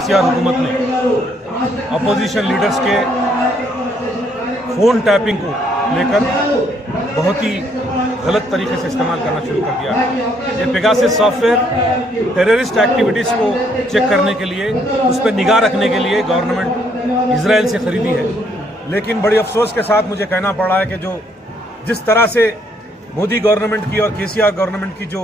केसीआर हुकूमत ने opposition leaders के फ़ोन टैपिंग को लेकर बहुत ही गलत तरीके से इस्तेमाल करना शुरू कर दिया है। ये पेगासस सॉफ्टवेयर टेररिस्ट एक्टिविटीज़ को चेक करने के लिए, उस पर निगाह रखने के लिए गवर्नमेंट इजराइल से खरीदी है। लेकिन बड़ी अफसोस के साथ मुझे कहना पड़ रहा है कि जिस तरह से मोदी गवर्नमेंट की और केसीआर गवर्नमेंट की जो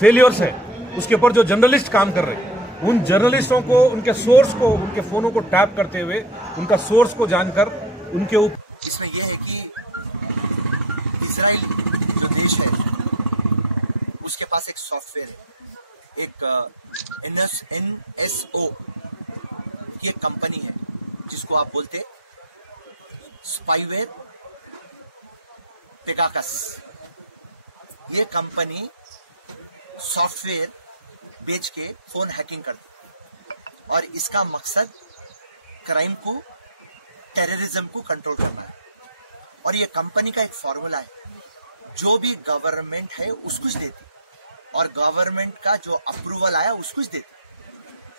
फेलियर्स है, उसके ऊपर जो जर्नलिस्ट काम कर रहे हैं, उन जर्नलिस्टों को, उनके सोर्स को, उनके फोनों को टैप करते हुए उनका सोर्स को जानकर उनके ऊपर इसमें यह है कि इजराइल जो देश है उसके पास एक सॉफ्टवेयर है, एक NSO की एक कंपनी है जिसको आप बोलते स्पाईवेयर पेगासस। ये कंपनी सॉफ्टवेयर बेच के फोन हैकिंग करती और इसका मकसद क्राइम को, टेररिज्म को कंट्रोल करना है। और ये कंपनी का एक फॉर्मूला है, जो भी गवर्नमेंट है उसको देती और गवर्नमेंट का जो अप्रूवल आया उसको देती,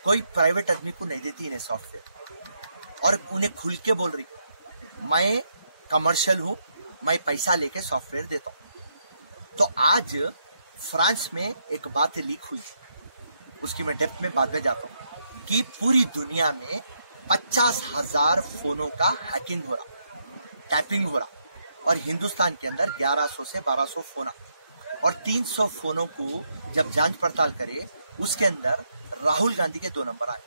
कोई प्राइवेट आदमी को नहीं देती इन्हें सॉफ्टवेयर। और उन्हें खुल के बोल रही, मैं कमर्शियल हूं, मैं पैसा लेके सॉफ्टवेयर देता हूं। तो आज फ्रांस में एक बात लीक हुई, उसकी मैं डेप्थ में बाद में जाता हूं, कि पूरी दुनिया में 50,000 फोनों का हैकिंग हो रहा, टैपिंग हो रहा, और हिंदुस्तान के अंदर 1100 से 1200 फोन और 300 फोनों को जब जांच पड़ताल करे, उसके अंदर राहुल गांधी के 2 नंबर आए।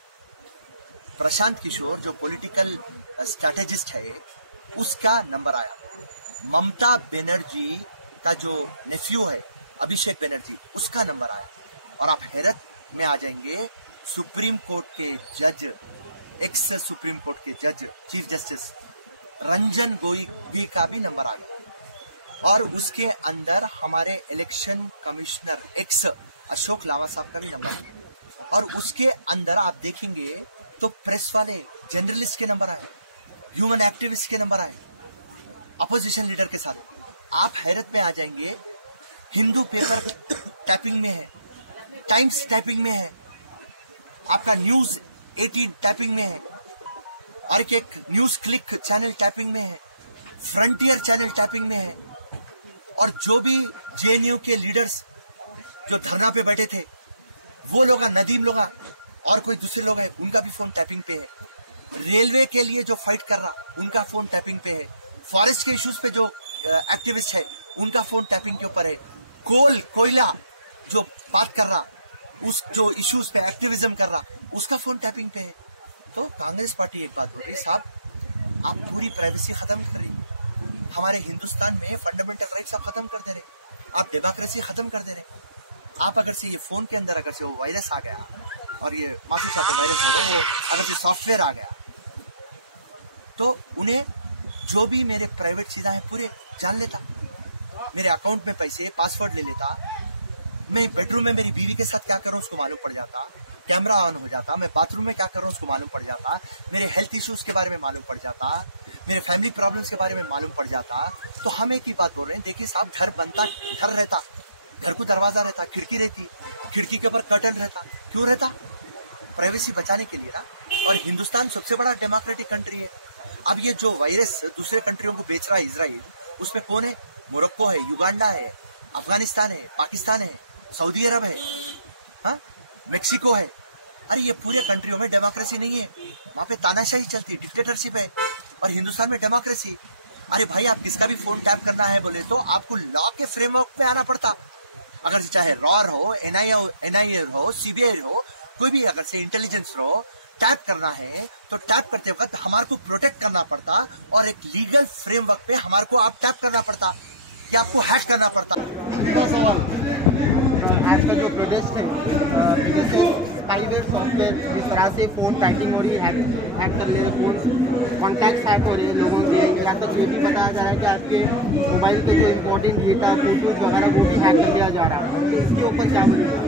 प्रशांत किशोर जो पॉलिटिकल स्ट्रैटेजिस्ट है उसका नंबर आया। ममता बनर्जी का जो नेफ्यू है अभिषेक बनर्जी, उसका नंबर आया। और आप हैरत में आ जाएंगे, सुप्रीम कोर्ट के जज, एक्स सुप्रीम कोर्ट के जज, चीफ जस्टिस रंजन गोगोई का भी नंबर आ गया। और उसके अंदर हमारे इलेक्शन कमिश्नर एक्स अशोक लावा साहब का भी नंबर आ। और उसके अंदर आप देखेंगे तो प्रेस वाले, जर्नलिस्ट के नंबर आए, ह्यूमन एक्टिविस्ट के नंबर आए, अपोजिशन लीडर के साथ। आप हैरत में आ जाएंगे, हिंदू पेपर टैपिंग में है, टाइम्स टैपिंग में है, आपका न्यूज 18 टैपिंग में है, और एक न्यूज क्लिक चैनल टैपिंग में है, फ्रंटियर चैनल टैपिंग में है। और जो भी जेएनयू के लीडर्स जो धरना पे बैठे थे, वो लोग, नदीम लोग और कोई दूसरे लोग हैं, उनका भी फोन टैपिंग पे है। रेलवे के लिए जो फाइट कर रहा, उनका फोन टैपिंग पे है। फॉरेस्ट के इश्यूज पे जो एक्टिविस्ट है, उनका फोन टैपिंग के ऊपर है। कोयला जो बात कर रहा, उस जो इश्यूज पे एक्टिविज्म कर रहा, उसका फोन टैपिंग पे है। तो कांग्रेस पार्टी एक बात बोली, साहब आप पूरी प्राइवेसी खत्म कर रही, हमारे हिंदुस्तान में फंडामेंटल राइट्स आप खत्म कर दे रहे, आप डेमोक्रेसी खत्म कर दे रहे। आप अगर से ये फोन के अंदर अगर से वो वायरस आ गया, और ये माफी चाहते वायरस, अगर से सॉफ्टवेयर आ गया, तो उन्हें जो भी मेरे प्राइवेट चीजें हैं पूरे जान लेता, मेरे अकाउंट में पैसे, पासवर्ड ले लेता, मैं बेडरूम में मेरी बीवी के साथ क्या करूं उसको मालूम पड़ जाता, कैमरा ऑन हो जाता, मैं बाथरूम में क्या कर रहा हूं उसको मालूम पड़ जाता, मेरे हेल्थ इश्यूज के बारे में मालूम पड़ जाता, मेरे फैमिली प्रॉब्लम्स के बारे में मालूम पड़ जाता। तो हम एक ही बात बोल रहे हैं, देखिए साहब, घर बनता, घर रहता, घर को दरवाजा रहता, खिड़की रहती, खिड़की के ऊपर कर्टन रहता, क्यों रहता? प्राइवेसी बचाने के लिए ना। और हिंदुस्तान सबसे बड़ा डेमोक्रेटिक कंट्री है। अब ये जो वायरस दूसरे कंट्रियों को बेच रहा है इजराइल, उसमें कौन है? मोरक्को है, युगांडा है, अफगानिस्तान है, पाकिस्तान है, सऊदी अरब है, हाँ, मेक्सिको है। अरे ये पूरे कंट्रियों में डेमोक्रेसी नहीं है, वहां पे तानाशाही चलती है, डिक्टेटरशिप है। और हिंदुस्तान में डेमोक्रेसी। अरे भाई, आप किसका भी फोन टैप करना है बोले तो आपको लॉ के फ्रेमवर्क में आना पड़ता। अगर चाहे रॉर हो, एनआईए हो, सीबीआई हो, कोई भी अगर से इंटेलिजेंस हो, टैप करना है तो टैप करते वक्त हमारे को प्रोटेक्ट करना पड़ता, और एक लीगल फ्रेमवर्क पे हमारे को आप टैप करना पड़ता, कि आपको हैक करना पड़ता। आज का जो प्रोटेस्ट है, जैसे स्पाईवेयर सॉफ्टवेयर जिस तरह से फ़ोन टैपिंग हो रही है, हैक कर ले रहे फ़ोन, कॉन्टैक्ट्स हैक हो रहे हैं लोगों के, यहाँ तक ये भी बताया जा रहा है कि आपके मोबाइल के जो इम्पोर्टेंट डेटा, फोटोज वगैरह वो भी हैक कर लिया जा रहा है। तो इसके ऊपर क्या बोलेंगे?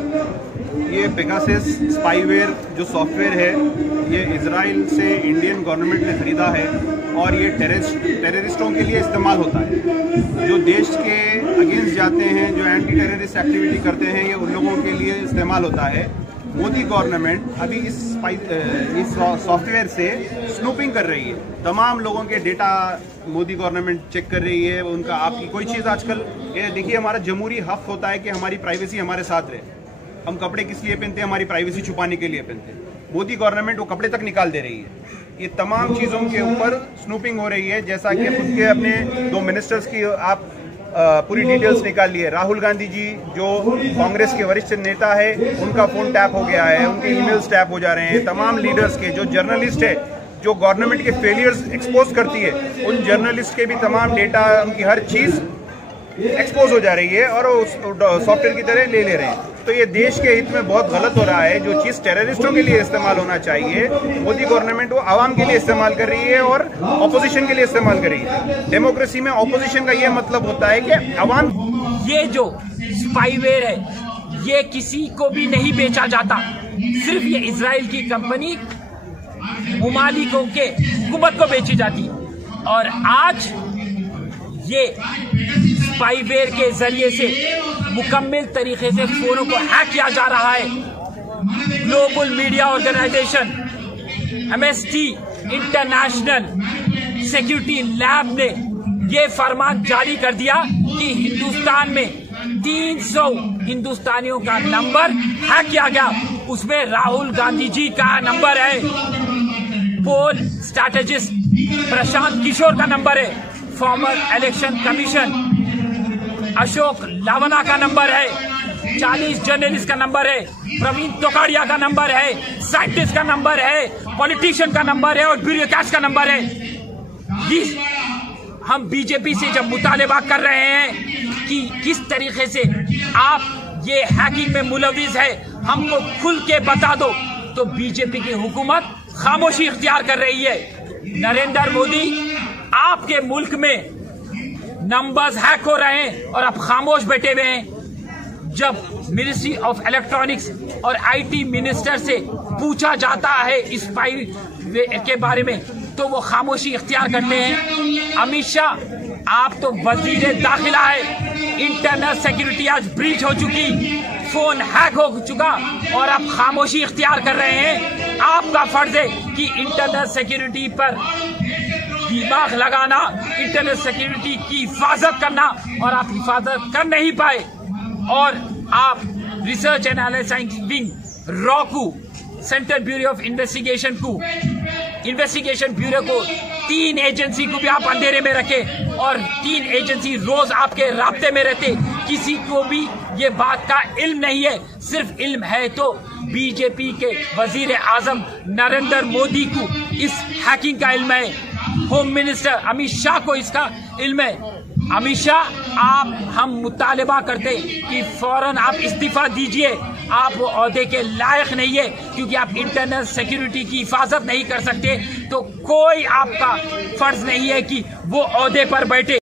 ये पेगासस स्पाईवेयर जो सॉफ्टवेयर है, ये इजराइल से इंडियन गवर्नमेंट ने खरीदा है, और ये टेररिस्टों के लिए इस्तेमाल होता है। जो देश के अगेंस्ट जाते हैं, जो एंटी टेररिस्ट एक्टिविटी करते हैं, ये उन लोगों के लिए इस्तेमाल होता है। मोदी गवर्नमेंट अभी इस सॉफ्टवेयर से स्नूपिंग कर रही है। तमाम लोगों के डेटा मोदी गवर्नमेंट चेक कर रही है। उनका आपकी कोई चीज़ आजकल ये देखिए, हमारा जमहूरी हक होता है कि हमारी प्राइवेसी हमारे साथ रहे। हम कपड़े किस लिए पहनते हैं? हमारी प्राइवेसी छुपाने के लिए पहनते हैं। मोदी गवर्नमेंट वो कपड़े तक निकाल दे रही है। ये तमाम चीज़ों के ऊपर स्नूपिंग हो रही है। जैसा कि खुद के अपने 2 मिनिस्टर्स की आप पूरी डिटेल्स निकाल लिए। राहुल गांधी जी जो कांग्रेस के वरिष्ठ नेता है, उनका फोन टैप हो गया है, उनके ईमेल्स टैप हो जा रहे हैं। तमाम लीडर्स के, जो जर्नलिस्ट है जो गवर्नमेंट के फेलियर्स एक्सपोज करती है, उन जर्नलिस्ट के भी तमाम डेटा, उनकी हर चीज़ एक्सपोज हो जा रही है और उस सॉफ्टवेयर की तरह ले रहे हैं। तो ये देश के हित में बहुत गलत हो रहा है। जो चीज़ टेररिस्टों के लिए इस्तेमाल होना चाहिए, मोदी गवर्नमेंट वो आवाम के लिए इस्तेमाल कर रही है और ऑपोजिशन के लिए इस्तेमाल कर रही है। डेमोक्रेसी में ऑपोजिशन का ये मतलब होता है कि आवाम, ये जो स्पाईवेयर है ये किसी को भी नहीं बेचा जाता, सिर्फ ये इजराइल की कंपनी मुमालिकों के हुकूमत को बेची जाती। और आज ये स्पाईवेयर के जरिए से मुकम्मल तरीके से फोनों को हैक किया जा रहा है। Global media organisation MST international security lab ने ये फरमान जारी कर दिया कि हिंदुस्तान में 300 हिंदुस्तानियों का नंबर हैक किया गया। उसमें राहुल गांधी जी का नंबर है, पोल स्ट्रैटेजिस्ट प्रशांत किशोर का नंबर है, फॉर्मर इलेक्शन कमीशन अशोक लावना का नंबर है, 40 जर्नलिस्ट का नंबर है, प्रवीण तोकाड़िया का नंबर है, साइंटिस्ट का नंबर है, पॉलिटिशियन का नंबर है और ब्यूरोक्रेट्स का नंबर है। हम बीजेपी से जब मुतालिबा कर रहे हैं कि किस तरीके से आप ये हैकिंग में मुलविस है, हमको खुल के बता दो, तो बीजेपी की हुकूमत खामोशी इख्तियार कर रही है। नरेंद्र मोदी, आपके मुल्क में नंबर्स हैक हो रहे हैं और आप खामोश बैठे हुए हैं। जब मिनिस्ट्री ऑफ इलेक्ट्रॉनिक्स और IT मिनिस्टर से पूछा जाता है इस स्पाई के बारे में तो वो खामोशी इख्तियार करते हैं। अमित शाह, आप तो वजीर दाखिला है, इंटरनल सिक्योरिटी आज ब्रीच हो चुकी, फोन हैक हो चुका और आप खामोशी इख्तियार कर रहे हैं। आपका फर्ज है कि इंटरनल सिक्योरिटी पर दिमाग लगाना, इंटरनल सिक्योरिटी की हिफाजत करना, और आप हिफाजत कर नहीं पाए। और आप रिसर्च एनालिसिस विंग रॉकू, central bureau of investigation bureau को 3 एजेंसी को भी आप अंधेरे में रखे और 3 एजेंसी रोज आपके राब्ते में रहते। किसी को भी ये बात का इल्म नहीं है। सिर्फ इल्म है तो बीजेपी के वजीर आजम नरेंद्र मोदी को इस हैकिंग का इल्म है। होम मिनिस्टर अमित शाह को इसका इल्म है। अमित शाह, हम मुतालिबा करते कि फौरन आप इस्तीफा दीजिए। आप वो ओहदे के लायक नहीं है, क्योंकि आप इंटरनल सिक्योरिटी की हिफाजत नहीं कर सकते, तो कोई आपका फर्ज नहीं है कि वो ओहदे पर बैठे।